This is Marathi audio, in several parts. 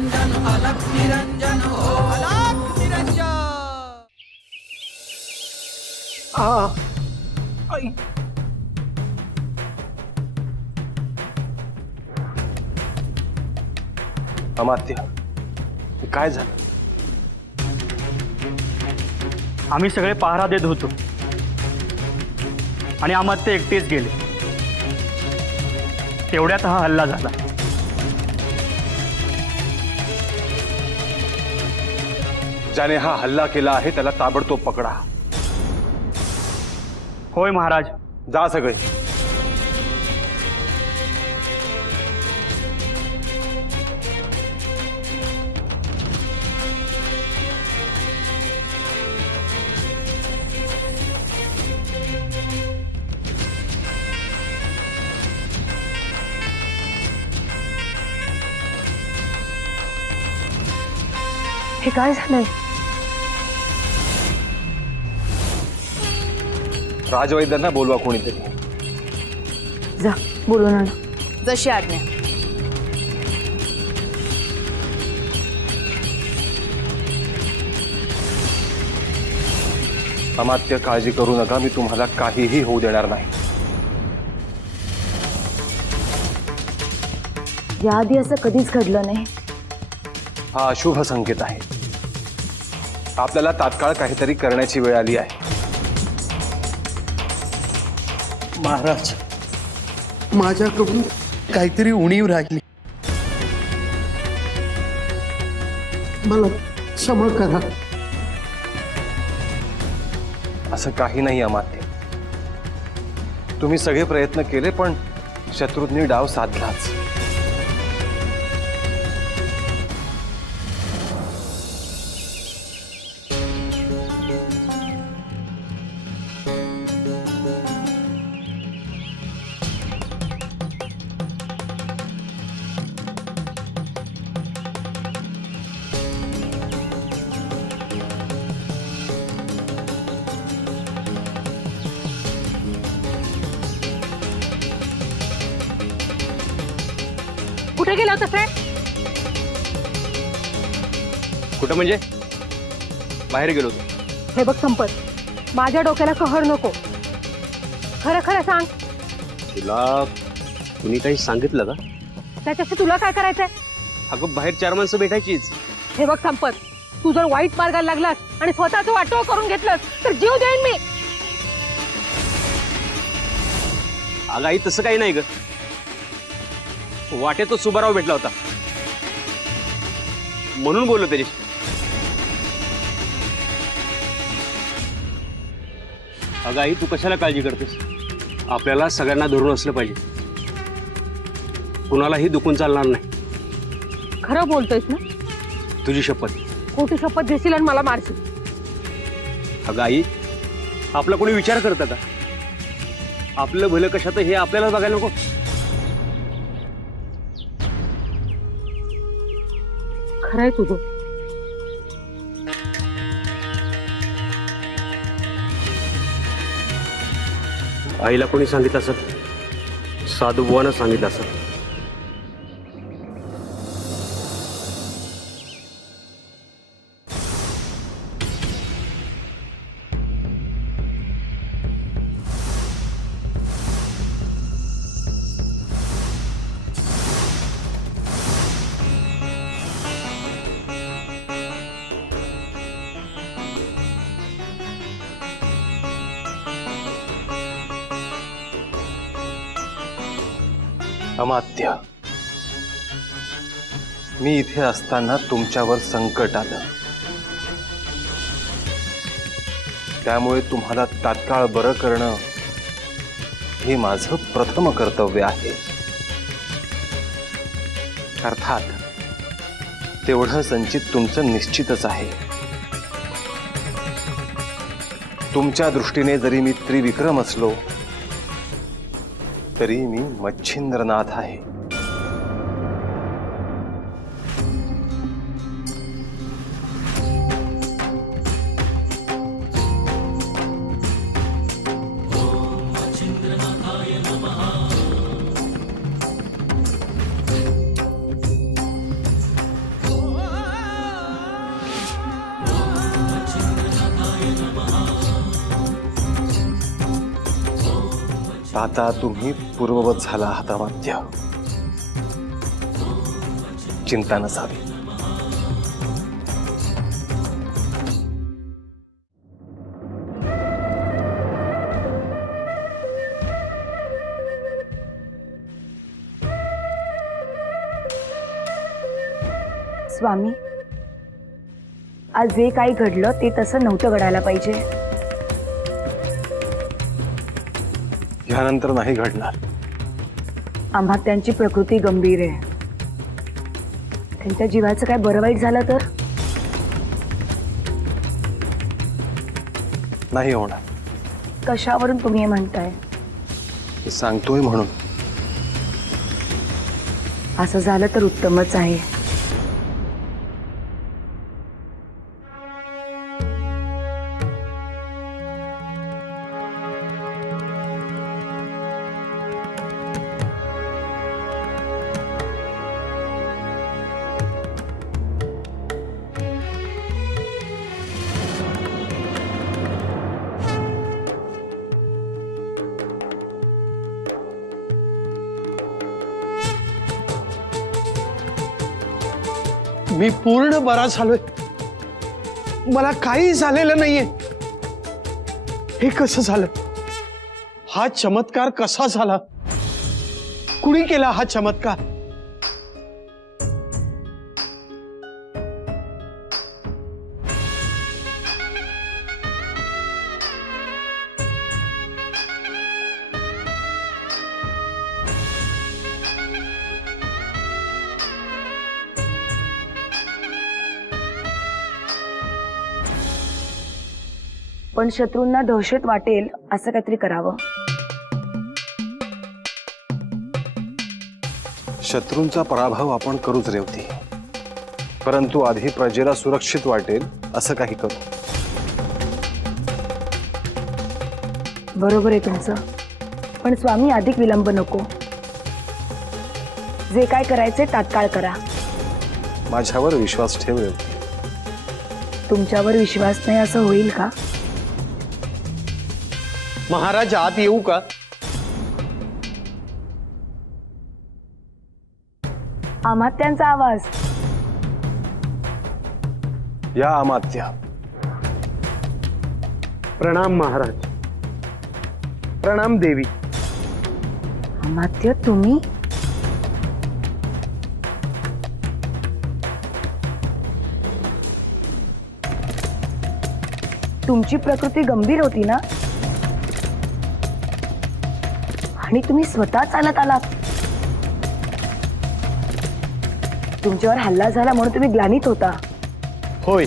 निरंजन अलख निरंजन हो अलख निरंजन। आई अमात्य काय झालं? आम्ही सगळे पहारा देत होतो आणि अमात्य एकटेच गेले, तेवढ्यात हा हल्ला झाला। ज्याने हा हल्ला केला आहे त्याला ताबडतोब पकडा। होय महाराज। जा सगळे। हे काय झालंय? राजवैद्यांना बोलवा कोणीतरी। जा बोलून आण। जशी आज्ञा। अमात्य काळजी करू नका, मी तुम्हाला काहीही होऊ देणार नाही। याआधी असं कधीच घडलं नाही। हा अशुभ संकेत आहे। आपल्याला तात्काळ काहीतरी करण्याची वेळ आली आहे। महाराज, माझ्याकडून काहीतरी उणीव राहिली, मला क्षमा करा। असं काही नाही अमात्य, तुम्ही सगळे प्रयत्न केले पण शत्रुंनी डाव साधलाच। कुठे गेला होता फ्रेंड? कुठं म्हणजे? बाहेर गेलो होतो। हे बघ संपत, माझ्या डोक्याला कहर नको, खरं खरं सांग। तुला कुणी काही सांगितलं का? त्याच्याशी तुला काय करायचंय? अगं बाहेर 4 माणसं भेटायचीच। हे बघ संपत, तू जर वाईट मार्गाला लागलास आणि स्वतःचं वाटोळ करून घेतलंस तर जीव देईन मी। अगं आई तसं काही नाही ग, वाटेतच सुबाराव भेटला होता म्हणून बोललो त्याच्याशी। अगं आई तू कशाला काळजी करतेस? आपल्याला सगळ्यांना धरून असलं पाहिजे, कुणालाही दुखून चालणार नाही। खरं बोलतोयस ना? तुझी शपथ। खोटी शपथ घेशील आणि मला मारशील? अगं आई, आपला कोणी विचार करतं का? आपलं भलं कशात हे आपल्याला बघायला नको? खरंय तुझं। आईला कोणी सांगितलं असत? साधू बुवानं सांगितलं असत। अमात्य, मी इथे असताना तुमच्यावर संकट आलं, त्यामुळे तुम्हाला तात्काळ बरं करणं हे माझं प्रथम कर्तव्य आहे। अर्थात तेवढं संचित तुमचं निश्चितच आहे। तुमच्या दृष्टीने जरी मी त्रिविक्रम असलो तरी मी मच्छिंद्रनाथ आहे। आता तुम्ही पूर्ववत झाला आहात अमात्य. चिंता नसावी. स्वामी, आज जे काही घडलं ते तसं नव्हतं घडायला पाहिजे. यानंतर नाही घडणार. आम्हा त्यांची प्रकृती गंभीर आहे. त्यांच्या जीवाचं काय बरं वाईट झालं तर? नाही होणार. कशावरून तुम्ही हे म्हणताय? मी सांगतोय म्हणून. असं झालं तर उत्तमच आहे. मी पूर्ण बरा झालोय. मला काही झालेलं नाहीये. हे कसं झालं? हा चमत्कार कसा झाला? कुणी केला हा चमत्कार? पण शत्रूंना दहशत वाटेल असं काहीतरी करावं. शत्रूंचा पराभव आपण करूच रेवती, परंतु आधी प्रजेला सुरक्षित वाटेल असं काही करू. बरोबर आहे तुमचं, पण स्वामी अधिक विलंब नको. जे काय करायचे तात्काळ करा. माझ्यावर विश्वास ठेव रेवती. तुमच्यावर विश्वास नाही असं होईल का? महाराज आत येऊ का? अमात्यांचा आवाज. या अमात्य. प्रणाम महाराज. प्रणाम देवी. अमात्य तुम्ही? तुमची प्रकृती गंभीर होती ना, आणि तुम्ही स्वतः चालत आलात. तुमच्यावर हल्ला झाला म्हणून तुम्ही ग्लानीत होता. होय,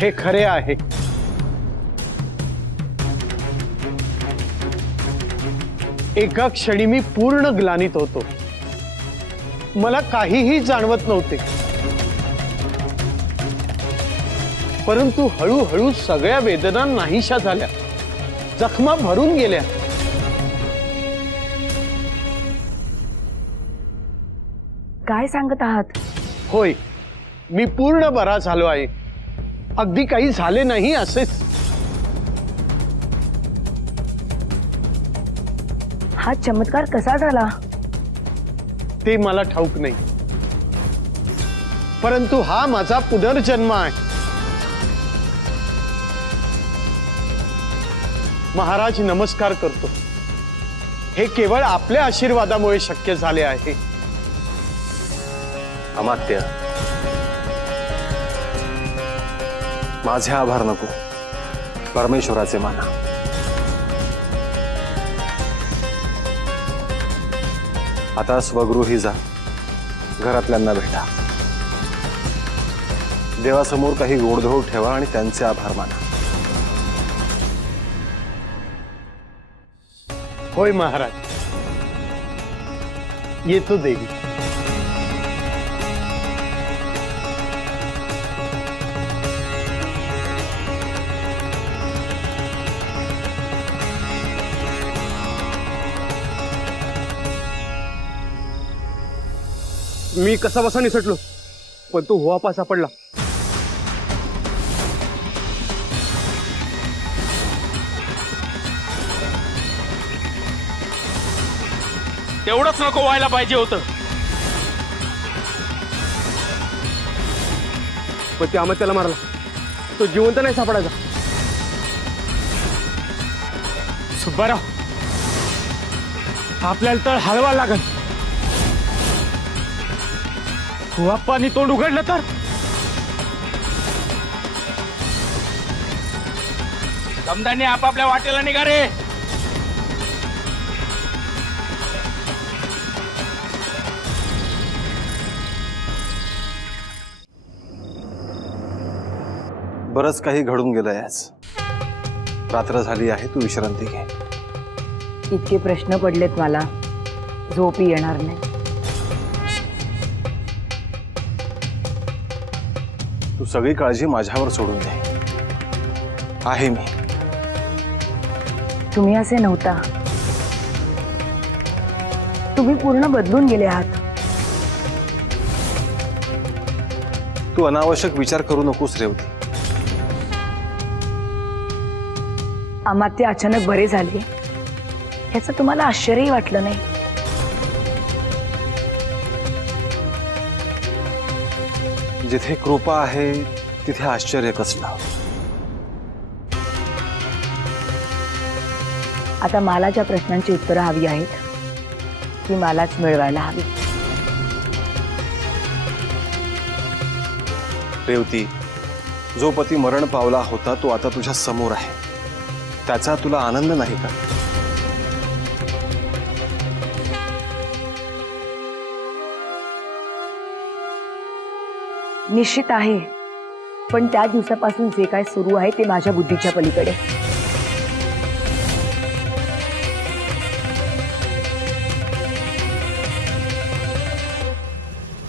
हे खरे आहे. एका क्षणी मी पूर्ण ग्लानीत होतो. मला काहीही जाणवत नव्हते. परंतु हळूहळू सगळ्या वेदना नाहीशा झाल्या. जखमा भरून गेल्या. काय सांगत आहात? होय, मी पूर्ण बरा झालो आहे. अगदी काही झाले नाही असेच. हा चमत्कार कसा झाला? ते मला ठाऊक नाही, परंतु हा माझा पुनर्जन्म आहे. महाराज नमस्कार करतो. हे केवळ आपल्या आशीर्वादामुळे शक्य झाले आहे. अमात्य, माझे आभार नको, परमेश्वराचे माना. आता स्वगृही जा. घरातल्यांना भेटा. देवासमोर काही गोडधोड ठेवा आणि त्यांचे आभार माना. होय महाराज, येतो देवी. मी कसा बसा निसटलो, पण तो हुआपा सापडला. तेवढंच नको व्हायला पाहिजे होतं. पण ते अमात्याला मारला, तो जिवंत नाही सापडायचा. सुब्बाराव, आपल्याला तर हलवायला लागल. बाप्पानी तोंड उघडलं तर समदांनी आपापल्या वाटेला निघा रे. बरंच काही घडून गेलंय आज. रात्र झाली आहे, तू विश्रांती घे. इतके प्रश्न पडलेत मला, झोपही येणार नाही. तू सगळी काळजी माझ्यावर सोडून दे. आहे मी. तुम्ही असे नव्हता. तुम्ही पूर्ण बदलून गेले आहात. तू अनावश्यक विचार करू नकोस रेवती. अमात्य अचानक बरे झाले याचं तुम्हाला आश्चर्यही वाटलं नाही. जिथे कृपा आहे तिथे आश्चर्य कसलं. आता मला ज्या प्रश्नांची उत्तरं हवी आहेत ती मलाच मिळवायला हवी. रेवती, जो पती मरण पावला होता तो आता तुझ्या समोर आहे. त्याचा तुला आनंद नाही का? निश्चित आहे, पण त्या दिवसापासून जे काय सुरू आहे ते माझ्या बुद्धीच्या पलीकडे.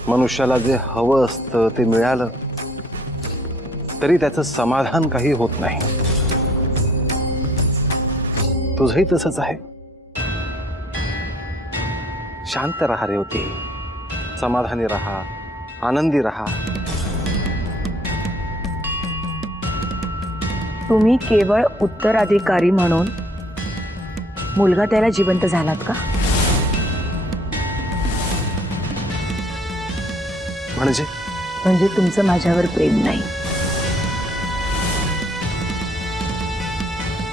मनुष्याला जे हवं असतं ते मिळालं तरी त्याचं समाधान काही होत नाही. तुझंही तसंच आहे. शांत राहा रेवती, समाधानी राहा, आनंदी राहा. तुम्ही केवळ उत्तराधिकारी म्हणून मुलगा त्याला जिवंत झालात का? म्हणजे तुमचं माझ्यावर प्रेम नाही.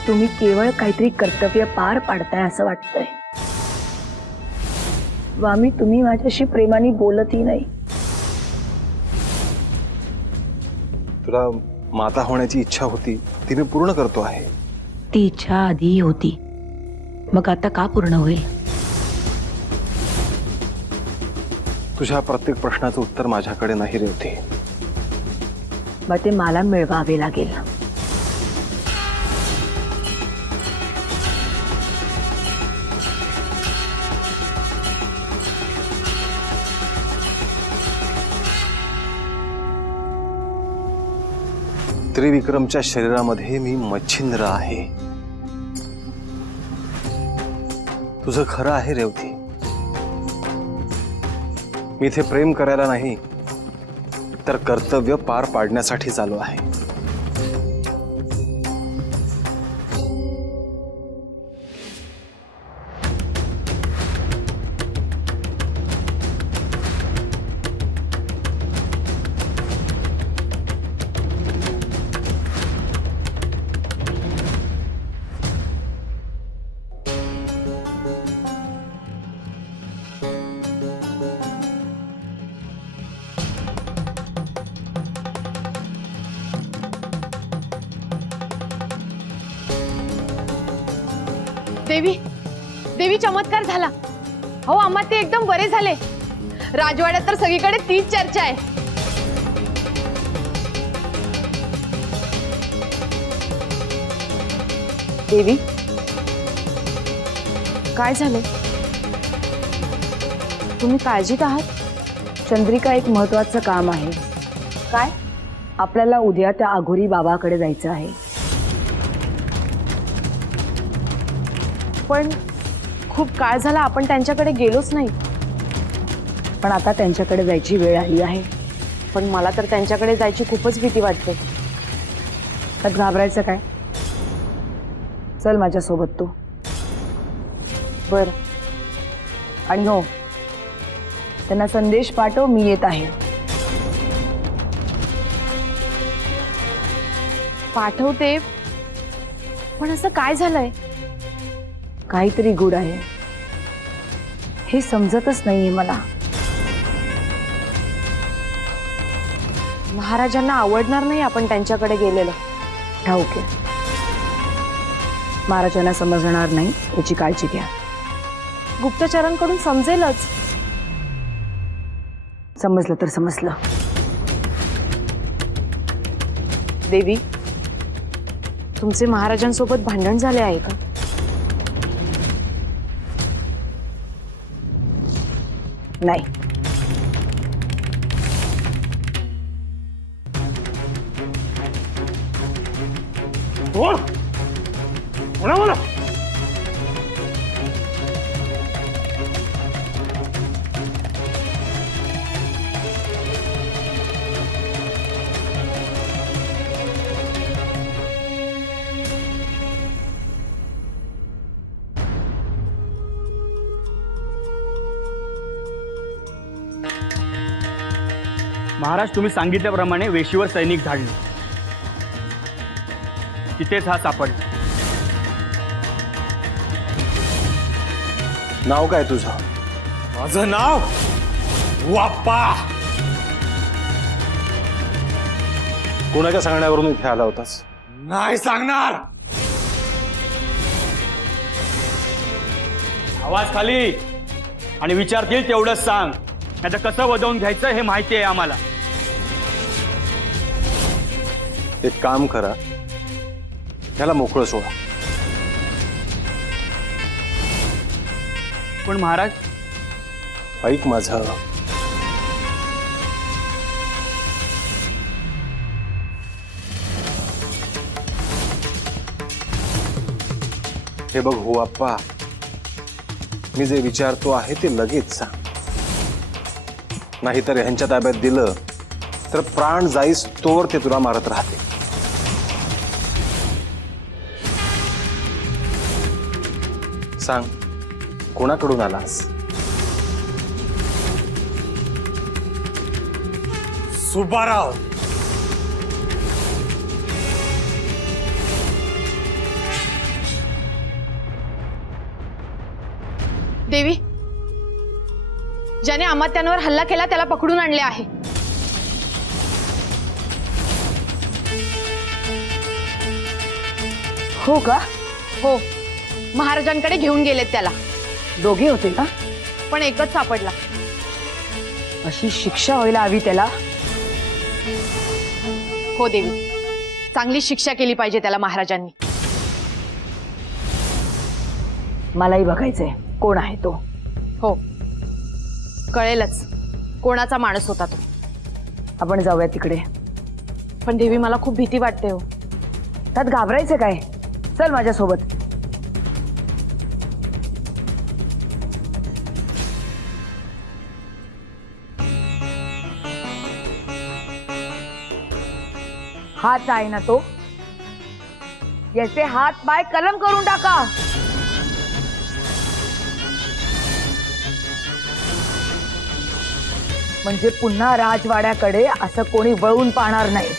तुम्ही केवळ काहीतरी कर्तव्य पार पाडताय असं वाटतंय. वामी, तुम्ही माझ्याशी प्रेमाने बोलतही नाही. तुला माता होण्याची इच्छा होती ती मी पूर्ण करतो आहे. ती इच्छा आधीही होती, मग आता का पूर्ण होईल? तुझ्या प्रत्येक प्रश्नाचं उत्तर माझ्याकडे नाही रेवती. मग ते मला मिळवावे लागेल. त्रिविक्रमच्या शरीरामध्ये मी मच्छिंद्र आहे. तुझं खरं आहे रेवती. मी इथे प्रेम करायला नाही तर कर्तव्य पार पाडण्यासाठी चालू आहे. देवी, देवी, चमत्कार झाला. हो, अमात्य एकदम बरे झाले. राजवाड्यात तर सगळीकडे तीच चर्चा आहे. देवी, काय झाले? तुम्ही काळजीत आहात? चंद्रिका, एक महत्वाचं काम आहे. काय? आपल्याला उद्या त्या अघोरी बाबाकडे जायचं आहे. पण खूप काळ झाला आपण त्यांच्याकडे गेलोच नाही. पण आता त्यांच्याकडे जायची वेळ आली आहे. पण मला तर त्यांच्याकडे जायची खूपच भीती वाटते. त्यात घाबरायचं काय? चल माझ्यासोबत तू. बर, आणि हो, त्यांना संदेश पाठव, मी येत आहे. पाठवते, पण असं काय झालंय? काहीतरी गुड आहे, हे समजतच नाहीये मला. महाराजांना आवडणार नाही आपण त्यांच्याकडे गेलेलं. ठाऊक आहे, महाराजांना समजणार नाही याची काळजी घ्या. गुप्तचरांकडून समजेलच. समजलं तर समजलं. देवी, तुमचे महाराजांसोबत भांडण झाले आहे का? नाही. कोण? कोणा मला? महाराज, तुम्ही सांगितल्याप्रमाणे वेशीवर सैनिक धाडले, तिथेच हा सापडला. नाव काय तुझं? माझं नाव वाप्पा. कोणाच्या सांगण्यावरून इथे आला होतास? नाही सांगणार. आवाज खाली आणि विचारतील तेवढंच सांग. आता कसं वदवून घ्यायचं हे माहिती आहे आम्हाला. एक काम करा, ह्याला मोकळं सोडा. पण महाराज, ऐक माझं. हे बघ हो आप्पा, मी जे विचारतो आहे ते लगेच सांग, नाहीतर ह्यांच्या ताब्यात दिलं तर प्राण जाईस तोवर ते तुला मारत राहते. सांग, कोणाकडून आलास? सुब्बाराव. देवी, ज्याने अमात्यांवर हल्ला केला त्याला पकडून आणले आहे. हो का? हो, महाराजांकडे घेऊन गेलेत त्याला. दोघे होते का? पण एकच सापडला. अशी शिक्षा व्हायला हवी त्याला. हो देवी, चांगली शिक्षा केली पाहिजे त्याला महाराजांनी. मलाही बघायचंय कोण आहे तो. हो, कळेलच कोणाचा माणूस होता तो. आपण जाऊया तिकडे. पण देवी, मला खूप भीती वाटते हो. त्यात घाबरायचं काय? चल माझ्यासोबत. हात आहे ना तो, याचे हात पाय कलम करून टाका. म्हणजे पुन्हा राजवाड्याकडे असं कोणी वळून पाहणार नाही.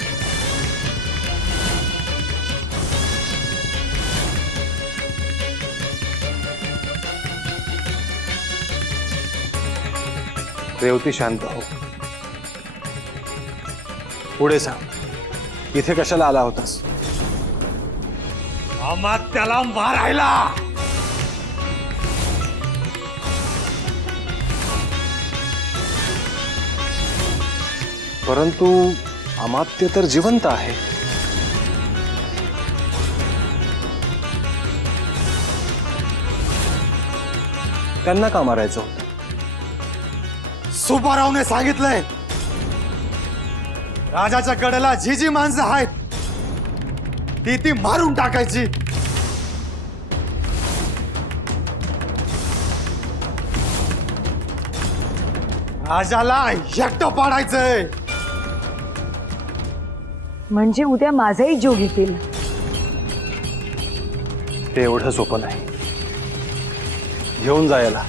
रेवती, शांत हो. पुढे सांग, इथे कशाला आला होतास? अमात्याला मारायला. परंतु अमात्य तर जिवंत आहे. त्यांना का मारायचं होतं? सुब्बारावने सांगितलंय, राजाच्या कडेला जी जी माणसं आहेत ती मारून टाकायची. राजाला एकटं पाडायचंय. म्हणजे उद्या माझाही जीव घेतील. ते एवढं सोपं नाही. घेऊन जायला